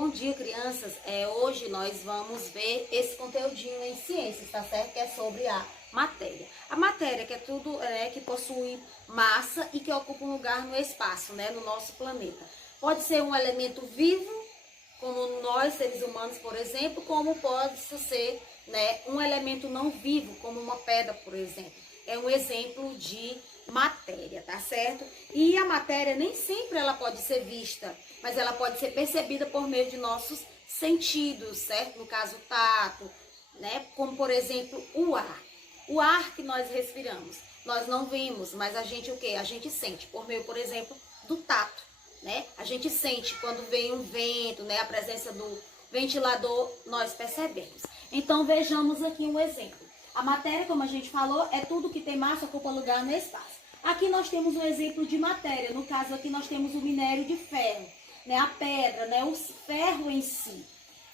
Bom dia, crianças. Hoje nós vamos ver esse conteúdinho em ciências, tá certo? Que é sobre a matéria. A matéria que é tudo que possui massa e que ocupa um lugar no espaço, né? No nosso planeta. Pode ser um elemento vivo, como nós, seres humanos, por exemplo, como pode ser, né, um elemento não vivo, como uma pedra, por exemplo. É um exemplo de matéria, tá certo? E a matéria nem sempre ela pode ser vista, mas ela pode ser percebida por meio de nossos sentidos, certo? No caso, o tato, né? Como, por exemplo, o ar. O ar que nós respiramos, nós não vimos, mas a gente o quê? A gente sente por meio, por exemplo, do tato, né? A gente sente quando vem um vento, né? A presença do ventilador, nós percebemos. Então, vejamos aqui um exemplo. A matéria, como a gente falou, é tudo que tem massa, ocupa lugar no espaço. Aqui nós temos um exemplo de matéria. No caso aqui nós temos o minério de ferro, né? A pedra, né? O ferro em si.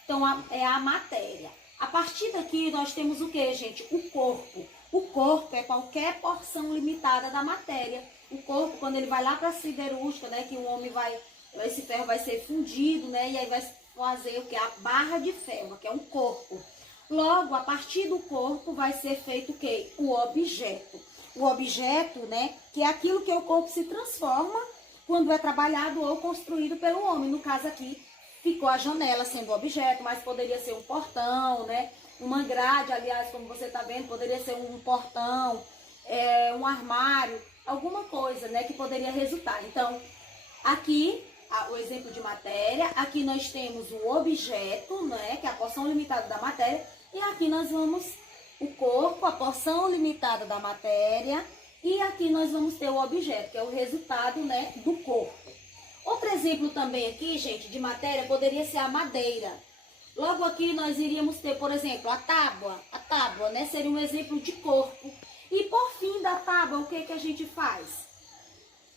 Então, é a matéria. A partir daqui nós temos o que, gente? O corpo. O corpo é qualquer porção limitada da matéria. O corpo, quando ele vai lá para a siderúrgica, né? Que o homem vai, esse ferro vai ser fundido, né? E aí vai fazer o que? A barra de ferro, que é um corpo. Logo, a partir do corpo vai ser feito o quê? O objeto. O objeto, né, que é aquilo que o corpo se transforma quando é trabalhado ou construído pelo homem. No caso aqui, ficou a janela sendo objeto, mas poderia ser um portão, né, uma grade, aliás, como você está vendo, poderia ser um portão, um armário, alguma coisa, né, que poderia resultar. Então, aqui, o exemplo de matéria, aqui nós temos o objeto, né, que é a porção limitada da matéria, e aqui nós vamos o corpo, a porção limitada da matéria, e aqui nós vamos ter o objeto, que é o resultado, né, do corpo. Outro exemplo também aqui, gente, de matéria, poderia ser a madeira. Logo aqui nós iríamos ter, por exemplo, a tábua, né, seria um exemplo de corpo. E por fim da tábua, o que a gente faz?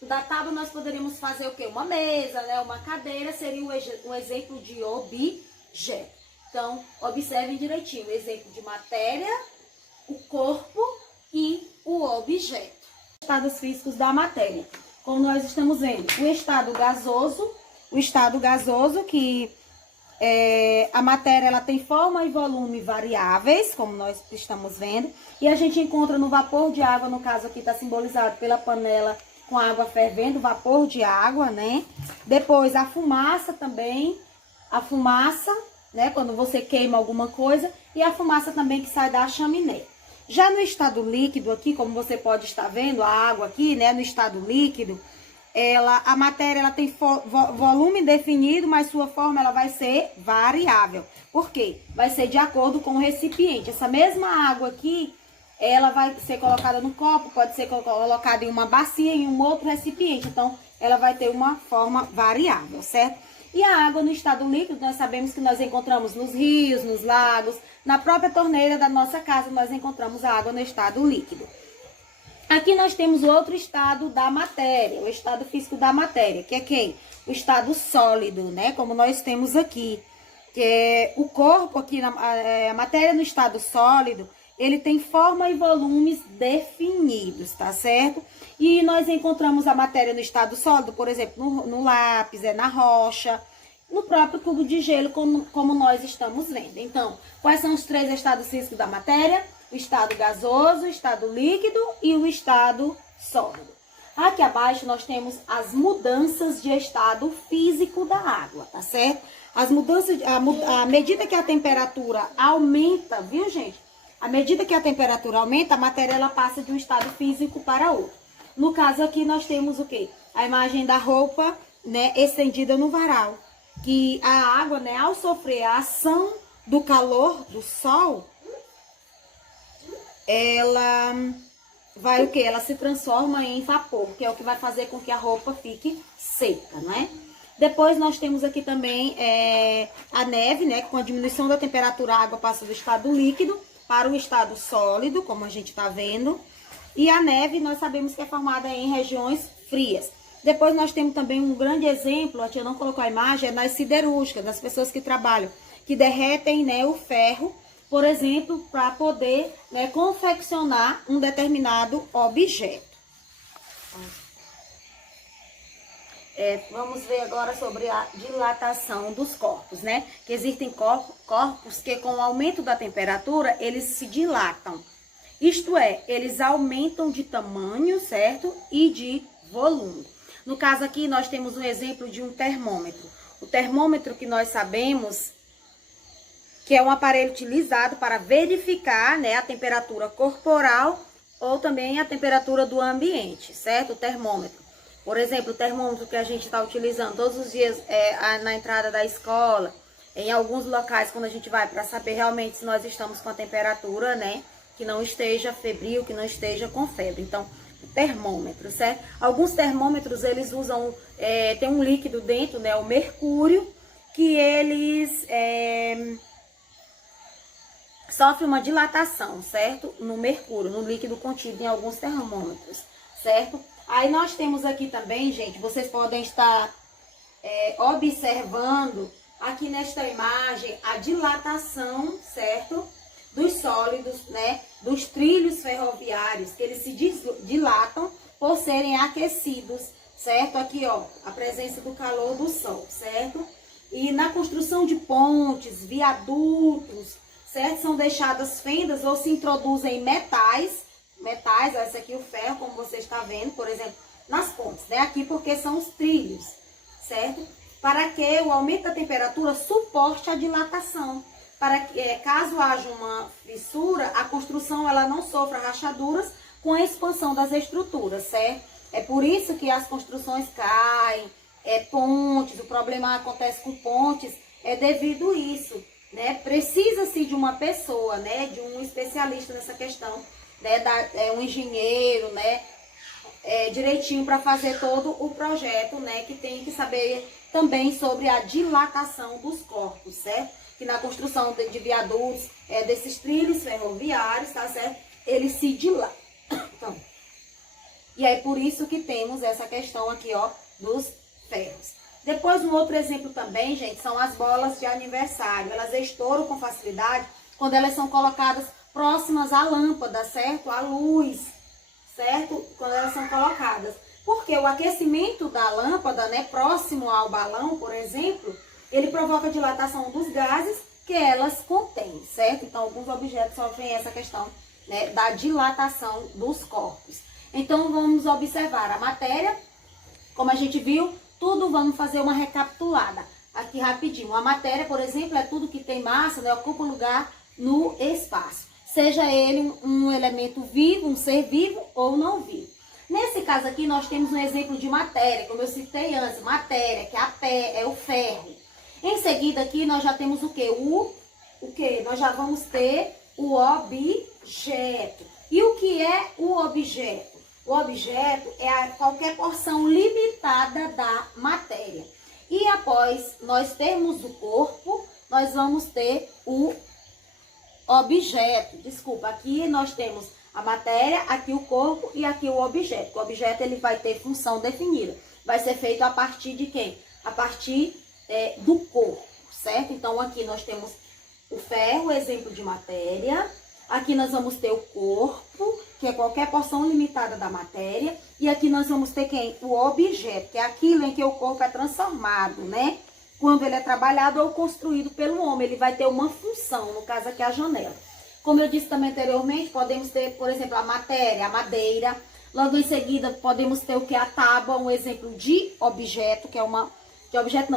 Da tábua nós poderíamos fazer o quê? Uma mesa, né, uma cadeira, seria um exemplo de objeto. Então, observem direitinho, o exemplo de matéria, o corpo e o objeto. Estados físicos da matéria. Como nós estamos vendo, o estado gasoso que a matéria ela tem forma e volume variáveis, como nós estamos vendo, e a gente encontra no vapor de água, no caso aqui está simbolizado pela panela com água fervendo, vapor de água, né? Depois a fumaça também, né, quando você queima alguma coisa, e a fumaça também que sai da chaminé. Já no estado líquido aqui, como você pode estar vendo, a água aqui, né, no estado líquido, a matéria ela tem volume definido, mas sua forma ela vai ser variável. Por quê? Vai ser de acordo com o recipiente. Essa mesma água aqui, ela vai ser colocada no copo, pode ser colocada em uma bacia, em um outro recipiente. Então, ela vai ter uma forma variável, certo? E a água no estado líquido, nós sabemos que nós encontramos nos rios, nos lagos, na própria torneira da nossa casa, nós encontramos a água no estado líquido. Aqui nós temos outro estado da matéria, o estado físico da matéria, que é quem? O estado sólido, né? Como nós temos aqui, que é o corpo aqui, a matéria no estado sólido, ele tem forma e volumes definidos, tá certo? E nós encontramos a matéria no estado sólido, por exemplo, no lápis, na rocha, no próprio cubo de gelo, como nós estamos vendo. Então, quais são os três estados físicos da matéria? O estado gasoso, o estado líquido e o estado sólido. Aqui abaixo nós temos as mudanças de estado físico da água, tá certo? As mudanças, à medida que a temperatura aumenta, viu, gente? À medida que a temperatura aumenta, a matéria ela passa de um estado físico para outro. No caso aqui nós temos o quê? A imagem da roupa, né, estendida no varal. Que a água, né, ao sofrer a ação do calor do sol, ela vai o quê? Ela se transforma em vapor, que é o que vai fazer com que a roupa fique seca, né? Depois nós temos aqui também a neve, né? Com a diminuição da temperatura, a água passa do estado líquido para o estado sólido, como a gente tá vendo. E a neve, nós sabemos que é formada em regiões frias. Depois nós temos também um grande exemplo, a tia não colocou a imagem, é nas siderúrgicas, das pessoas que trabalham, que derretem, né, o ferro, por exemplo, para poder, né, confeccionar um determinado objeto. Vamos ver agora sobre a dilatação dos corpos, né? Que existem corpos que com o aumento da temperatura, eles se dilatam. Isto é, eles aumentam de tamanho, certo? E de volume. No caso aqui, nós temos um exemplo de um termômetro. O termômetro que nós sabemos que é um aparelho utilizado para verificar, né, a temperatura corporal ou também a temperatura do ambiente, certo? O termômetro. Por exemplo, o termômetro que a gente está utilizando todos os dias na entrada da escola, em alguns locais quando a gente vai para saber realmente se nós estamos com a temperatura, né, que não esteja febril, que não esteja com febre. Então, o termômetro, certo? Alguns termômetros, eles usam, tem um líquido dentro, né, o mercúrio, que eles sofrem uma dilatação, certo? No mercúrio, no líquido contido em alguns termômetros, certo? Aí nós temos aqui também, gente, vocês podem estar observando aqui nesta imagem a dilatação, certo? Dos sólidos, né? Dos trilhos ferroviários, que eles se dilatam por serem aquecidos, certo? Aqui, ó, a presença do calor do sol, certo? E na construção de pontes, viadutos, certo? São deixadas fendas ou se introduzem metais, esse aqui o ferro, como você está vendo, por exemplo, nas pontes, né? Aqui porque são os trilhos, certo? Para que o aumento da temperatura suporte a dilatação. Para que, caso haja uma fissura, a construção ela não sofra rachaduras com a expansão das estruturas, certo? É por isso que as construções caem, pontes, o problema acontece com pontes, é devido a isso, né? Precisa-se de uma pessoa, né? De um especialista nessa questão, né, um engenheiro, né, direitinho para fazer todo o projeto, né, que tem que saber também sobre a dilatação dos corpos, certo? Que na construção de viadutos, desses trilhos ferroviários, tá certo? Eles se dilatam. Então, e aí por isso que temos essa questão aqui, ó, dos ferros. Depois um outro exemplo também, gente, são as bolas de aniversário. Elas estouram com facilidade quando elas são colocadas próximas à lâmpada, certo? À luz, certo? Quando elas são colocadas. Porque o aquecimento da lâmpada, né, próximo ao balão, por exemplo, ele provoca a dilatação dos gases que elas contêm, certo? Então, alguns objetos sofrem essa questão, né, da dilatação dos corpos. Então, vamos observar a matéria. Como a gente viu, tudo, vamos fazer uma recapitulada aqui rapidinho. A matéria, por exemplo, é tudo que tem massa, né, ocupa lugar no espaço. Seja ele um elemento vivo, um ser vivo ou não vivo. Nesse caso aqui, nós temos um exemplo de matéria, como eu citei antes, matéria, que é o ferro. Em seguida aqui, nós já temos o quê? O quê? Nós já vamos ter o objeto. E o que é o objeto? O objeto é qualquer porção limitada da matéria. E após nós termos o corpo, nós vamos ter o objeto. Desculpa, aqui nós temos a matéria, aqui o corpo e aqui o objeto. O objeto ele vai ter função definida. Vai ser feito a partir de quem? A partir do corpo, certo? Então aqui nós temos o ferro, exemplo de matéria. Aqui nós vamos ter o corpo, que é qualquer porção limitada da matéria. E aqui nós vamos ter quem? O objeto, que é aquilo em que o corpo é transformado, né? Quando ele é trabalhado ou construído pelo homem, ele vai ter uma função, no caso aqui a janela. Como eu disse também anteriormente, podemos ter, por exemplo, a matéria, a madeira. Logo em seguida, podemos ter o que? A tábua, um exemplo de objeto, que é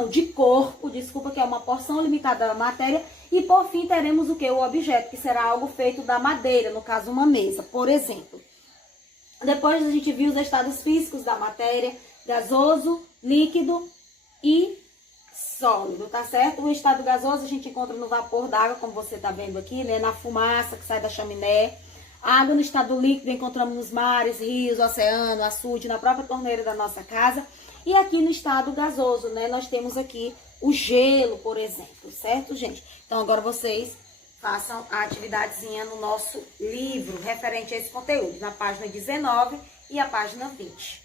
de corpo, desculpa, que é uma porção limitada da matéria. E por fim, teremos o que? O objeto, que será algo feito da madeira, no caso uma mesa, por exemplo. Depois a gente viu os estados físicos da matéria, gasoso, líquido e sólido, tá certo? O estado gasoso a gente encontra no vapor d'água, como você tá vendo aqui, né? Na fumaça que sai da chaminé. A água no estado líquido encontramos nos mares, rios, oceano, açude, na própria torneira da nossa casa. E aqui no estado gasoso, né? Nós temos aqui o gelo, por exemplo, certo, gente? Então agora vocês façam a atividadezinha no nosso livro referente a esse conteúdo, na página 19 e a página 20.